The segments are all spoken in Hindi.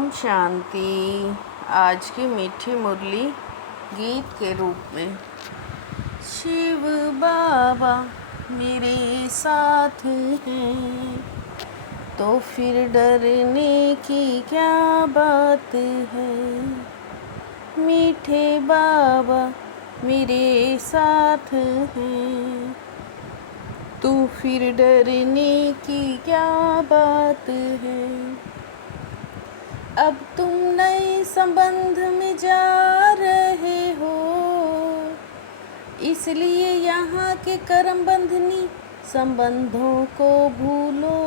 ओम शांति। आज की मीठी मुरली गीत के रूप में। शिव बाबा मेरे साथ हैं तो फिर डरने की क्या बात है। मीठे बाबा मेरे साथ हैं तो फिर डरने की क्या बात है। अब तुम नए संबंध में जा रहे हो, इसलिए यहाँ के कर्म बंधनी संबंधों को भूलो।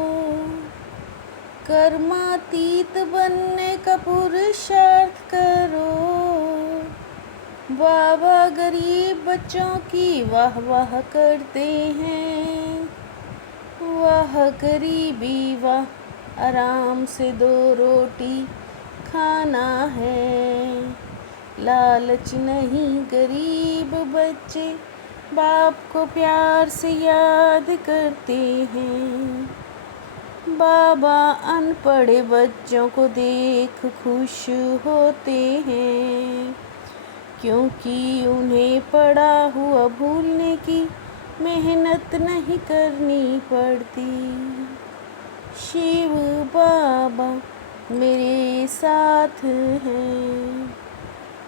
कर्मातीत बनने का पुरुषार्थ करो। बाबा गरीब बच्चों की वाह वाह करते हैं। वाह गरीबी वाह, आराम से 2 रोटी खाना है। लालच नहीं, गरीब बच्चे बाप को प्यार से याद करते हैं। बाबा अनपढ़ बच्चों को देख खुश होते हैं, क्योंकि उन्हें पढ़ा हुआ भूलने की मेहनत नहीं करनी पड़ती। शिव बाबा मेरे साथ हैं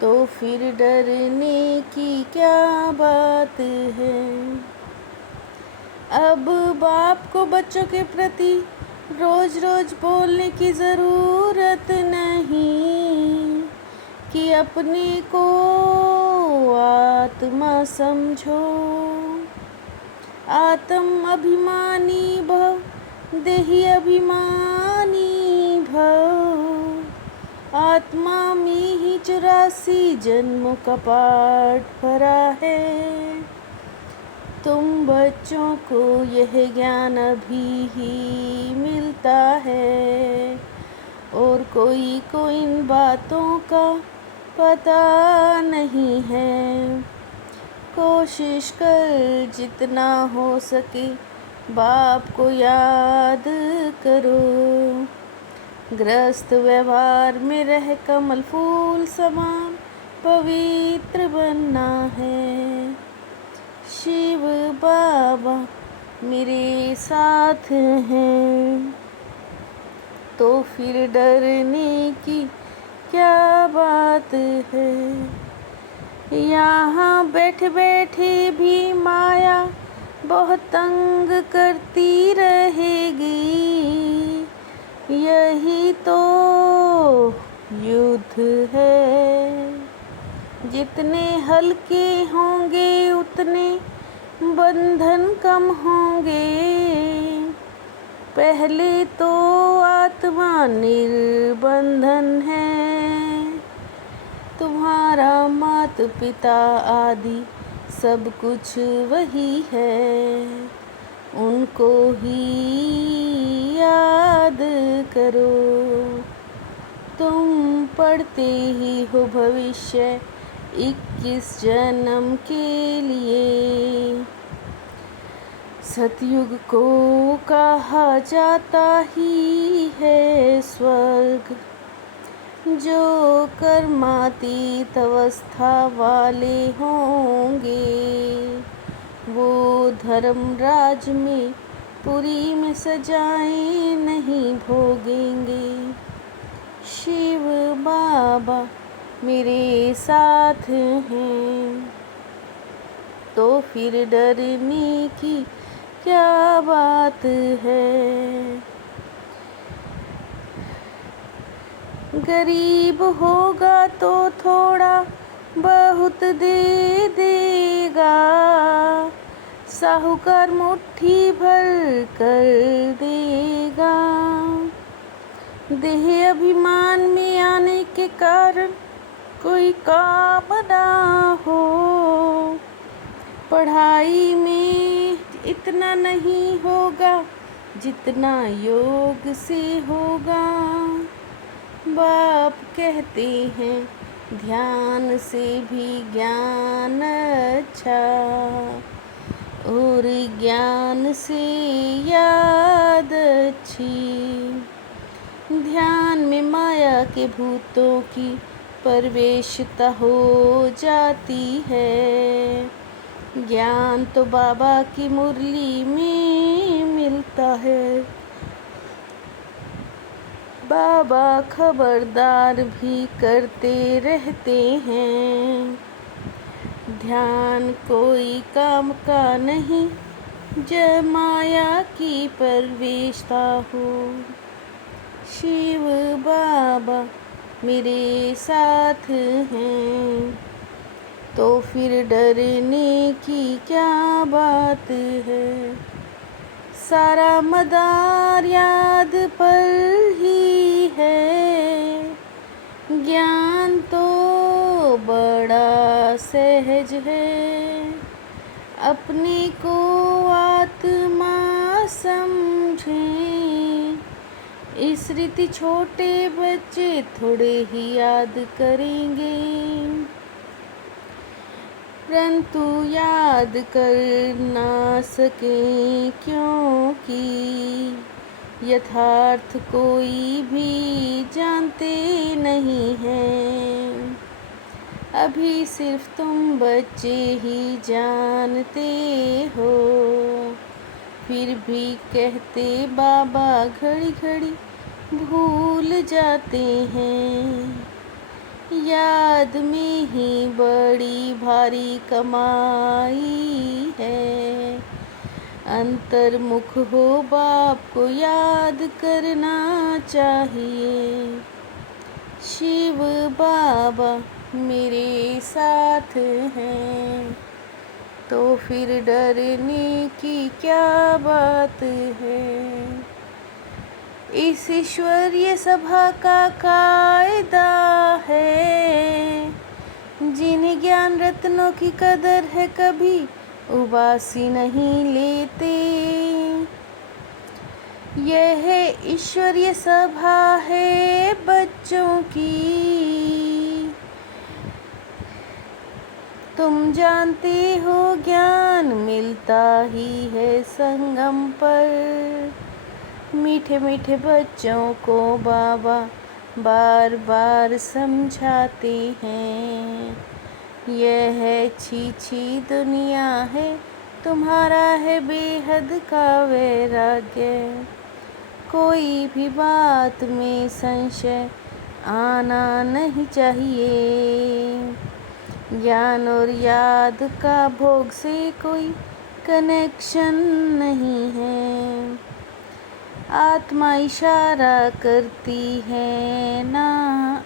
तो फिर डरने की क्या बात है। अब बाप को बच्चों के प्रति रोज रोज बोलने की ज़रूरत नहीं कि अपने को आत्मा समझो। आत्म अभिमानी भव, देही अभिमानी भव। आत्मा में ही 84 जन्मों का पाठ भरा है। तुम बच्चों को यह ज्ञान अभी ही मिलता है और कोई को इन बातों का पता नहीं है। कोशिश कर जितना हो सके बाप को याद करो। ग्रस्त व्यवहार में रह कमल फूल समान पवित्र बनना है। शिव बाबा मेरे साथ हैं तो फिर डरने की क्या बात है। यहाँ बैठे बैठे भी माया बहुत तंग करती रहेगी। यही तो युद्ध है। जितने हल्के होंगे उतने बंधन कम होंगे। पहले तो आत्मा निर्बंधन है। तुम्हारा माता पिता आदि सब कुछ वही है। उनको ही याद करो। तुम पढ़ते ही हो भविष्य 21 जन्म के लिए। सतयुग को कहा जाता ही है स्वर्ग। जो कर्मातीत अवस्था वाले होंगे वो धर्मराज में पुरी में सजाएं नहीं भोगेंगे। शिव बाबा मेरे साथ हैं तो फिर डरने की क्या बात है। गरीब होगा तो थोड़ा बहुत दे देगा। साहूकार मुट्ठी भर कर देगा। देह अभिमान में आने के कारण कोई काम ना हो। पढ़ाई में इतना नहीं होगा जितना योग से होगा। बाप कहते हैं ध्यान से भी ज्ञान अच्छा और ज्ञान से याद अच्छी। ध्यान में माया के भूतों की प्रवेशता हो जाती है। ज्ञान तो बाबा की मुरली में मिलता है। बाबा खबरदार भी करते रहते हैं, ध्यान कोई काम का नहीं, जय माया की प्रवेशता हो। शिव बाबा मेरे साथ हैं, तो फिर डरने की क्या बात है। सारा मदार याद पर ही है, ज्ञान तो बड़ा सहज है। अपने को आत्मा समझें, इस रीति छोटे बच्चे थोड़े ही याद करेंगे, परंतु याद कर ना सकें क्योंकि यथार्थ कोई भी जानते नहीं हैं। अभी सिर्फ तुम बच्चे ही जानते हो, फिर भी कहते बाबा घड़ी घड़ी भूल जाते हैं। याद में ही बड़ी भारी कमाई है, अंतर्मुख हो बाप को याद करना चाहिए। शिव बाबा मेरे साथ हैं, तो फिर डरने की क्या बात है। इस ईश्वरीय सभा का कायदा है, जिन्हें ज्ञान रत्नों की कदर है कभी उबासी नहीं लेते। यह ईश्वरीय सभा है बच्चों की, तुम जानते हो ज्ञान मिलता ही है संगम पर। मीठे मीठे बच्चों को बाबा बार बार समझाते हैं, यह है छी दुनिया है, तुम्हारा है बेहद का वैराग्य। कोई भी बात में संशय आना नहीं चाहिए, ज्ञान और याद का भोग से कोई कनेक्शन नहीं है। आत्मा इशारा करती है ना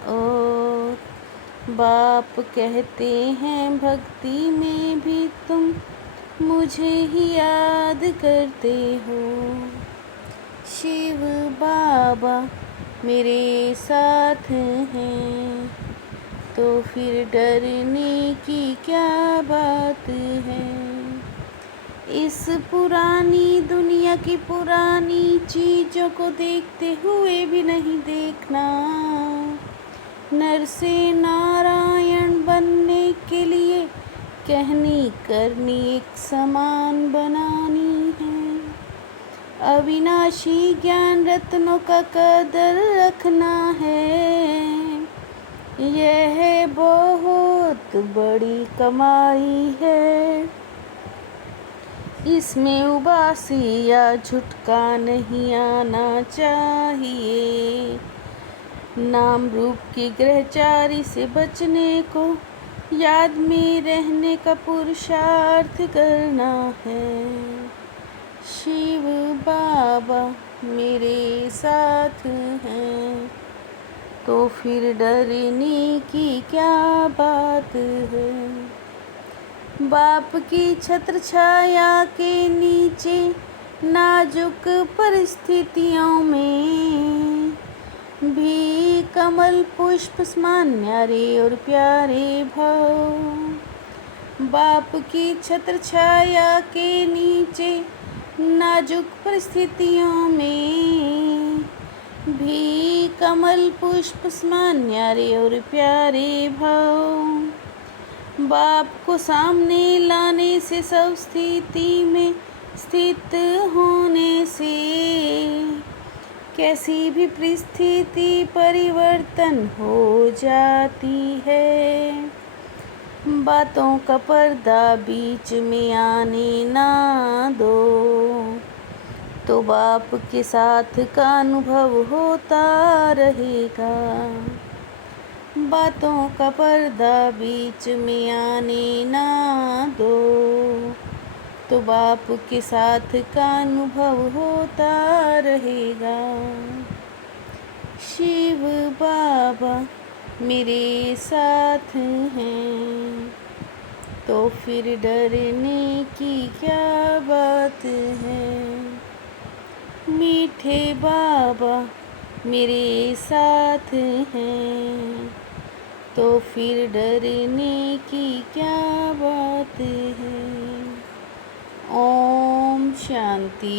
और बाप कहते हैं भक्ति में भी तुम मुझे ही याद करते हो। शिव बाबा मेरे साथ हैं, तो फिर डरने की क्या बात है। इस पुरानी दुनिया की पुरानी चीज़ों को देखते हुए भी नहीं देखना, नर से नारायण बनने के लिए कहनी करनी एक समान बनानी है। अविनाशी ज्ञान रत्नों का कदर रखना है, यह बहुत बड़ी कमाई है। इसमें उबासी या झुटका नहीं आना चाहिए। नाम रूप की ग्रहचारी से बचने को याद में रहने का पुरुषार्थ करना है। शिव बाबा मेरे साथ हैं, तो फिर डरने की क्या बात है। बाप की छत्र छाया के नीचे नाजुक परिस्थितियों में भी कमल पुष्प समान न्यारे और प्यारे भाव। बाप की छत्र छाया के नीचे नाजुक परिस्थितियों में भी कमल पुष्प समान न्यारे और प्यारे भाव। बाप को सामने लाने से सब स्थिति में स्थित होने से कैसी भी परिस्थिति परिवर्तन हो जाती है। बातों का पर्दा बीच में आने ना दो, तो बाप के साथ का अनुभव होता रहेगा। बातों का पर्दा बीच में आने ना दो, तो बाप के साथ का अनुभव होता रहेगा। शिव बाबा मेरे साथ हैं, तो फिर डरने की क्या बात है। मीठे बाबा मेरे साथ हैं, तो फिर डरने की क्या बात है। ओम शांति।